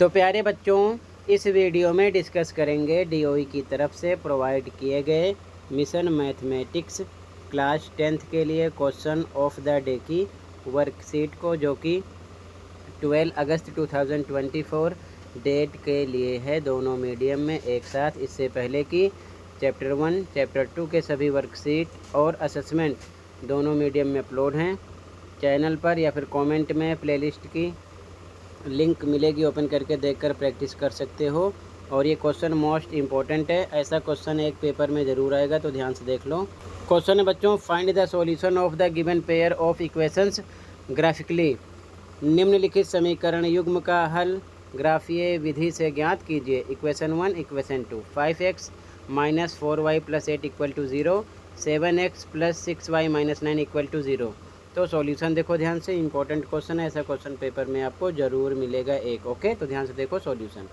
तो प्यारे बच्चों, इस वीडियो में डिस्कस करेंगे डीओई की तरफ से प्रोवाइड किए गए मिशन मैथमेटिक्स क्लास 10th के लिए क्वेश्चन ऑफ द डे की वर्कशीट को, जो कि 12 अगस्त 2024 डेट के लिए है, दोनों मीडियम में एक साथ। इससे पहले कि चैप्टर 1 चैप्टर 2 के सभी वर्कशीट और असेसमेंट दोनों मीडियम में अपलोड हैं चैनल पर, या फिर कमेंट में प्लेलिस्ट की लिंक मिलेगी, ओपन करके देखकर प्रैक्टिस कर सकते हो। और ये क्वेश्चन मोस्ट इम्पॉर्टेंट है, ऐसा क्वेश्चन एक पेपर में ज़रूर आएगा, तो ध्यान से देख लो। क्वेश्चन है बच्चों, find the solution of the given pair of equations graphically. निम्नलिखित समीकरण युग्म का हल ग्राफीय विधि से ज्ञात कीजिए। Equation 1 equation 2 5x - 4y + 8 = 0, 7x + 6y - 9 = 0। तो सॉल्यूशन देखो ध्यान से, इंपॉर्टेंट क्वेश्चन है, ऐसा क्वेश्चन पेपर में आपको ज़रूर मिलेगा एक। ओके, तो ध्यान से देखो सॉल्यूशन।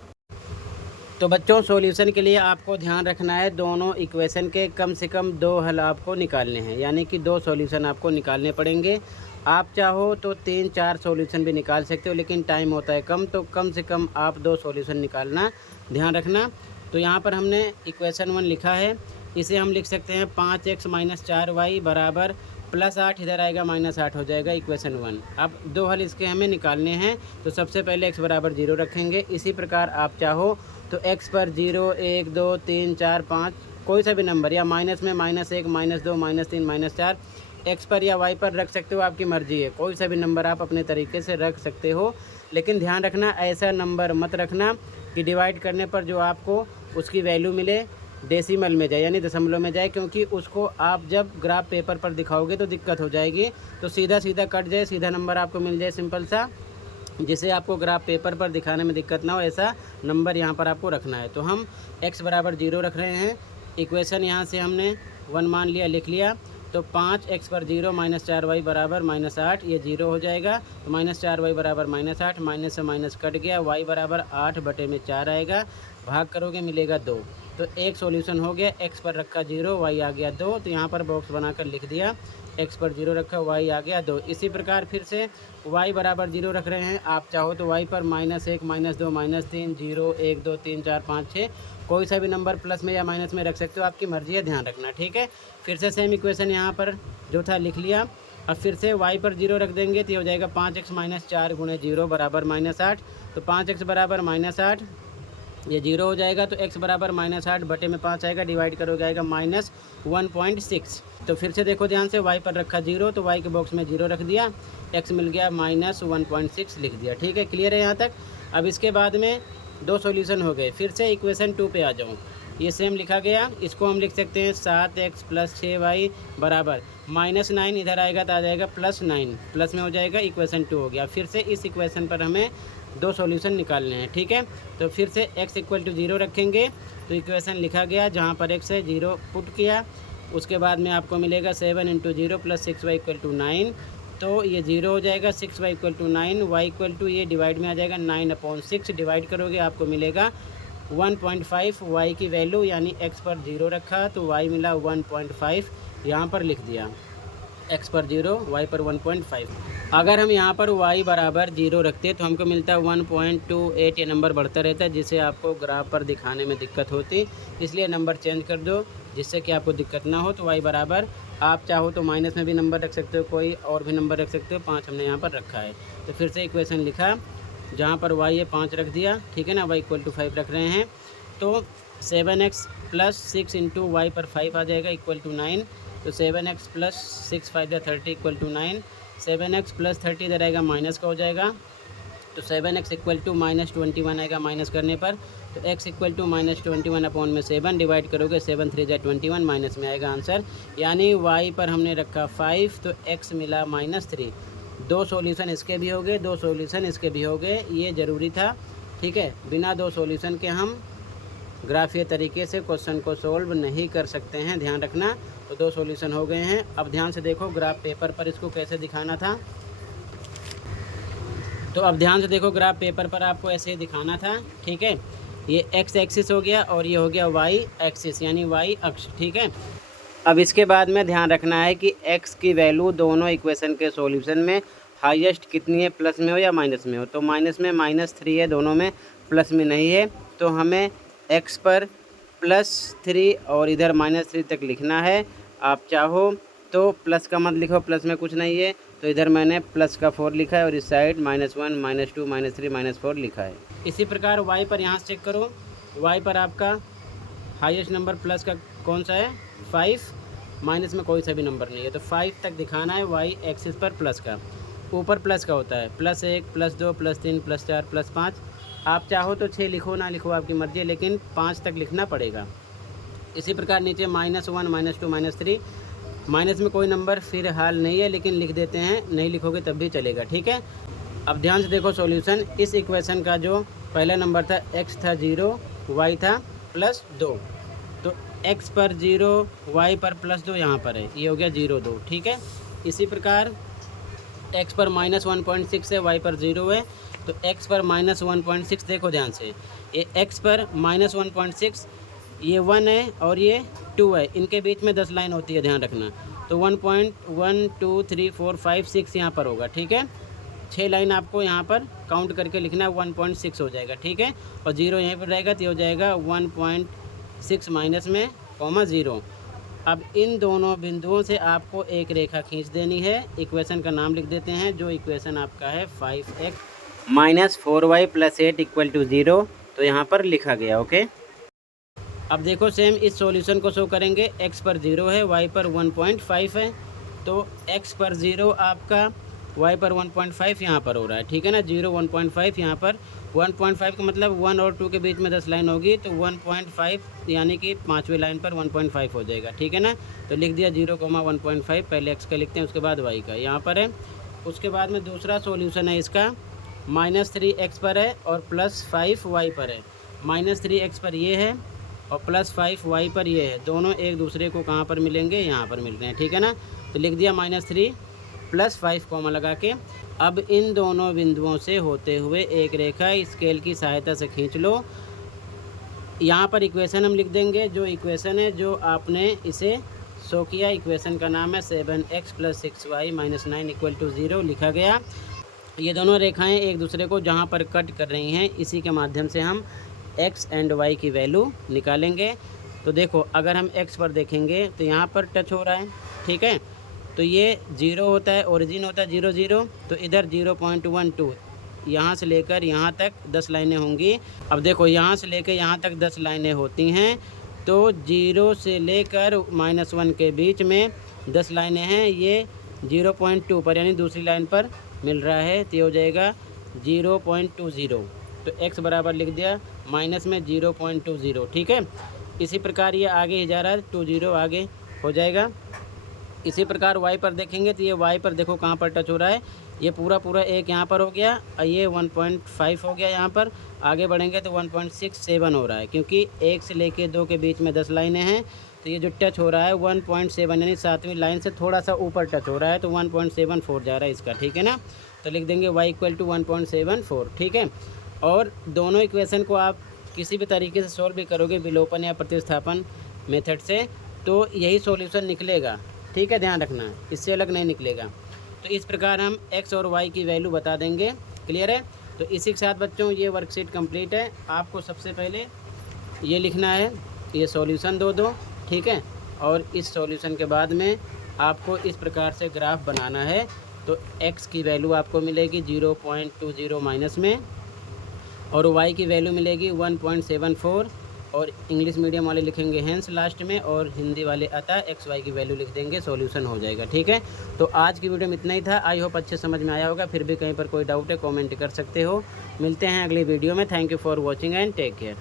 तो बच्चों, सॉल्यूशन के लिए आपको ध्यान रखना है, दोनों इक्वेशन के कम से कम 2 हल आपको निकालने हैं, यानी कि 2 सॉल्यूशन आपको निकालने पड़ेंगे। आप चाहो तो 3-4 सॉल्यूशन भी निकाल सकते हो, लेकिन टाइम होता है कम, तो कम से कम आप 2 सॉल्यूशन निकालना, ध्यान रखना। तो यहाँ पर हमने इक्वेशन 1 लिखा है, इसे हम लिख सकते हैं 5x - 4y बराबर +8, इधर आएगा -8 हो जाएगा इक्वेशन 1। अब 2 हल इसके हमें निकालने हैं, तो सबसे पहले x बराबर 0 रखेंगे। इसी प्रकार आप चाहो तो x पर 0, 1, 2, 3, 4, 5 कोई सा भी नंबर, या माइनस में -1, -2, -3, -4 x पर या y पर रख सकते हो, आपकी मर्जी है। कोई सा भी नंबर आप अपने तरीके से रख सकते हो, लेकिन ध्यान रखना ऐसा नंबर मत रखना कि डिवाइड करने पर जो आपको उसकी वैल्यू मिले डेसिमल में जाए, यानी दशमलव में जाए, क्योंकि उसको आप जब ग्राफ पेपर पर दिखाओगे तो दिक्कत हो जाएगी। तो सीधा सीधा कट जाए, सीधा नंबर आपको मिल जाए सिंपल सा, जिसे आपको ग्राफ पेपर पर दिखाने में दिक्कत ना हो, ऐसा नंबर यहाँ पर आपको रखना है। तो हम x बराबर 0 रख रहे हैं। इक्वेशन यहाँ से हमने 1 मान लिया, लिख लिया। तो 5x पर 0 - 4y बराबर -8, ये 0 हो जाएगा। तो -4y बराबर -8, माइनस से माइनस कट गया, y बराबर 8/4 आएगा, भाग करोगे मिलेगा 2। तो एक सॉल्यूशन हो गया, x पर रखा 0, y आ गया 2। तो यहाँ पर बॉक्स बनाकर लिख दिया, x पर 0 रखा, y आ गया 2। इसी प्रकार फिर से y बराबर 0 रख रहे हैं। आप चाहो तो y पर -1, -2, -3, 0, 1, 2, 3, 4, 5, 6 कोई सा भी नंबर प्लस में या माइनस में रख सकते हो, आपकी मर्जी है, ध्यान रखना, ठीक है। फिर से सेम इक्वेशन यहाँ पर जो था लिख लिया। अब फिर से y पर 0 रख देंगे, तो ये हो जाएगा 5x - 4 × 0 बराबर -8। तो 5x बराबर -8, ये 0 हो जाएगा। तो x बराबर -8/5 आएगा, डिवाइड करोगे आएगा -1.6। तो फिर से देखो ध्यान से, y पर रखा 0, तो y के बॉक्स में 0 रख दिया, x मिल गया -1.6 लिख दिया, ठीक है। क्लियर है यहाँ तक। अब इसके बाद में 2 सॉल्यूशन हो गए। फिर से इक्वेशन 2 पे आ जाऊँ, ये सेम लिखा गया, इसको हम लिख सकते हैं 7x + 6y बराबर -9, इधर आएगा तो आ जाएगा +9, प्लस में हो जाएगा, इक्वेशन 2 हो गया। फिर से इस इक्वेशन पर हमें 2 सॉल्यूशन निकालने हैं, ठीक है। तो फिर से x = 0 रखेंगे, तो इक्वेशन लिखा गया, जहाँ पर x है 0 पुट किया, उसके बाद में आपको मिलेगा 7 × 0 + 6y = 9। तो ये 0 हो जाएगा, 6y = 9, y ये डिवाइड में आ जाएगा 9/6, डिवाइड करोगे आपको मिलेगा 1.5, y की वैल्यू, यानी x पर 0 रखा तो y मिला 1.5, यहाँ पर लिख दिया x पर 0, y पर 1.5। अगर हम यहाँ पर y बराबर 0 रखते तो हमको मिलता है 1.28, ये नंबर बढ़ता रहता है, जिससे आपको ग्राफ पर दिखाने में दिक्कत होती, इसलिए नंबर चेंज कर दो जिससे कि आपको दिक्कत ना हो। तो y बराबर, आप चाहो तो माइनस में भी नंबर रख सकते हो, कोई और भी नंबर रख सकते हो, 5 हमने यहाँ पर रखा है। तो फिर से इक्वेशन लिखा, जहाँ पर y है 5 रख दिया, ठीक है ना, y = 5 रख रहे हैं। तो 7x + 6 × y पर 5 आ जाएगा, = 9। तो 7x + 6 × 5 = 30, = 9। 7x + 30 इधर आएगा, माइनस का हो जाएगा, तो 7x = -21 आएगा माइनस करने पर। तो x = -21/7, डिवाइड करोगे 7 × 3 = 21, माइनस में आएगा आंसर, यानी y पर हमने रखा 5, तो x मिला -3। 2 सॉल्यूशन इसके भी हो गए, 2 सॉल्यूशन इसके भी हो गए, ये ज़रूरी था, ठीक है। बिना 2 सॉल्यूशन के हम ग्राफीय तरीके से क्वेश्चन को सोल्व नहीं कर सकते हैं, ध्यान रखना। तो 2 सॉल्यूशन हो गए हैं। अब ध्यान से देखो ग्राफ पेपर पर इसको कैसे दिखाना था। तो अब ध्यान से देखो, ग्राफ पेपर पर आपको ऐसे ही दिखाना था, ठीक है। ये x एक्सिस हो गया और ये हो गया y एक्सिस, यानी y अक्ष, ठीक है। अब इसके बाद में ध्यान रखना है कि x की वैल्यू दोनों इक्वेशन के सॉल्यूशन में हाईएस्ट कितनी है, प्लस में हो या माइनस में हो। तो माइनस में -3 है, दोनों में, प्लस में नहीं है। तो हमें x पर +3 और इधर -3 तक लिखना है। आप चाहो तो प्लस का मत लिखो, प्लस में कुछ नहीं है। तो इधर मैंने प्लस का 4 लिखा है और इस साइड -1 -2 -3 -4 लिखा है। इसी प्रकार y पर यहाँ से चेक करो। y पर आपका हाईएस्ट नंबर प्लस का कौन सा है, 5, माइनस में कोई सा भी नंबर नहीं है। तो 5 तक दिखाना है y एक्सिस पर प्लस का। ऊपर प्लस का होता है +1 +2 +3 +4 +5। आप चाहो तो 6 लिखो, ना लिखो आपकी मर्ज़ी है, लेकिन 5 तक लिखना पड़ेगा। इसी प्रकार नीचे -1 -2 -3, माइनस में कोई नंबर फ़िलहाल नहीं है, लेकिन लिख देते हैं, नहीं लिखोगे तब भी चलेगा, ठीक है। अब ध्यान से देखो सॉल्यूशन। इस इक्वेशन का जो पहला नंबर था x था 0, y था +2। तो x पर 0, y पर +2 यहाँ पर है, ये हो गया 0 2, ठीक है। इसी प्रकार x पर -1.6 है, y पर 0 है। तो x पर -1.6 देखो ध्यान से, ये x पर -1.6, ये 1 है और ये 2 है, इनके बीच में 10 लाइन होती है, ध्यान रखना। तो 1.1 2 3 4 5 6 यहाँ पर होगा, ठीक है। 6 लाइन आपको यहाँ पर काउंट करके लिखना है, 1.6 हो जाएगा, ठीक है। और 0 यहीं पर रहेगा, तो ये हो जाएगा 1.6 माइनस में (0). अब इन दोनों बिंदुओं से आपको एक रेखा खींच देनी है। इक्वेशन का नाम लिख देते हैं, जो इक्वेशन आपका है 5x - 4y + 8 = 0। तो यहाँ पर लिखा गया, ओके। अब देखो सेम इस सॉल्यूशन को शो करेंगे। x पर 0 है, y पर 1.5 है। तो x पर 0 आपका, y पर 1.5 यहाँ पर हो रहा है, ठीक है ना। 0 1.5 यहाँ पर 1.5 का मतलब 1 और 2 के बीच में 10 लाइन होगी, तो 1.5 यानी कि 5वीं लाइन पर 1.5 हो जाएगा, ठीक है ना। तो लिख दिया 0, 1.5, पहले x का लिखते हैं, उसके बाद y का यहाँ पर है। उसके बाद में दूसरा सॉल्यूशन है इसका, -3x पर है और +5y पर है। -3x पर ये है और +5y पर ये है, दोनों एक दूसरे को कहाँ पर मिलेंगे, यहाँ पर मिल रहे हैं, ठीक है ना। तो लिख दिया -3 +5 कॉमा लगा के। अब इन दोनों बिंदुओं से होते हुए एक रेखा स्केल की सहायता से खींच लो। यहाँ पर इक्वेशन हम लिख देंगे, जो इक्वेशन है जो आपने इसे शो किया, इक्वेशन का नाम है 7x + 6y - 9 = 0 लिखा गया। ये दोनों रेखाएं एक दूसरे को जहाँ पर कट कर रही हैं, इसी के माध्यम से हम x एंड y की वैल्यू निकालेंगे। तो देखो, अगर हम x पर देखेंगे तो यहाँ पर टच हो रहा है, ठीक है। तो ये 0 होता है, ओरिजिन होता है 0 0, तो इधर 0.12, यहाँ से लेकर यहाँ तक 10 लाइनें होंगी। अब देखो, यहाँ से लेकर यहाँ तक 10 लाइनें होती हैं, तो 0 से लेकर -1 के बीच में 10 लाइनें हैं। ये 0.2 पर यानी दूसरी लाइन पर मिल रहा है, तो ये हो जाएगा 0.20। तो x बराबर लिख दिया माइनस में 0.20, ठीक है। इसी प्रकार ये आगे ही जा रहा है, 20 आगे हो जाएगा। इसी प्रकार y पर देखेंगे तो ये y पर देखो कहाँ पर टच हो रहा है, ये पूरा एक यहाँ पर हो गया और ये 1.5 हो गया यहाँ पर। आगे बढ़ेंगे तो 1.67 हो रहा है, क्योंकि 1 से लेके 2 के बीच में 10 लाइनें हैं। तो ये जो टच हो रहा है 1.7 यानी 7वीं लाइन से थोड़ा सा ऊपर टच हो रहा है, तो 1.74 जा रहा है इसका, ठीक है ना। तो लिख देंगे y = 1.74, ठीक है। और दोनों इक्वेशन को आप किसी भी तरीके से सॉल्व भी करोगे, विलोपन या प्रतिस्थापन मेथड से, तो यही सॉल्यूशन निकलेगा, ठीक है। ध्यान रखना, इससे अलग नहीं निकलेगा। तो इस प्रकार हम x और y की वैल्यू बता देंगे, क्लियर है। तो इसी के साथ बच्चों ये वर्कशीट कंप्लीट है। आपको सबसे पहले ये लिखना है, ये सॉल्यूशन दो, ठीक है। और इस सॉल्यूशन के बाद में आपको इस प्रकार से ग्राफ बनाना है। तो x की वैल्यू आपको मिलेगी 0.20 माइनस में, और y की वैल्यू मिलेगी 1.74, और इंग्लिश मीडियम वाले लिखेंगे हेंस लास्ट में, और हिंदी वाले अतः x y की वैल्यू लिख देंगे, सॉल्यूशन हो जाएगा, ठीक है। तो आज की वीडियो में इतना ही था। आई होप अच्छे समझ में आया होगा। फिर भी कहीं पर कोई डाउट है कमेंट कर सकते हो। मिलते हैं अगली वीडियो में। Thank you for watching and take care.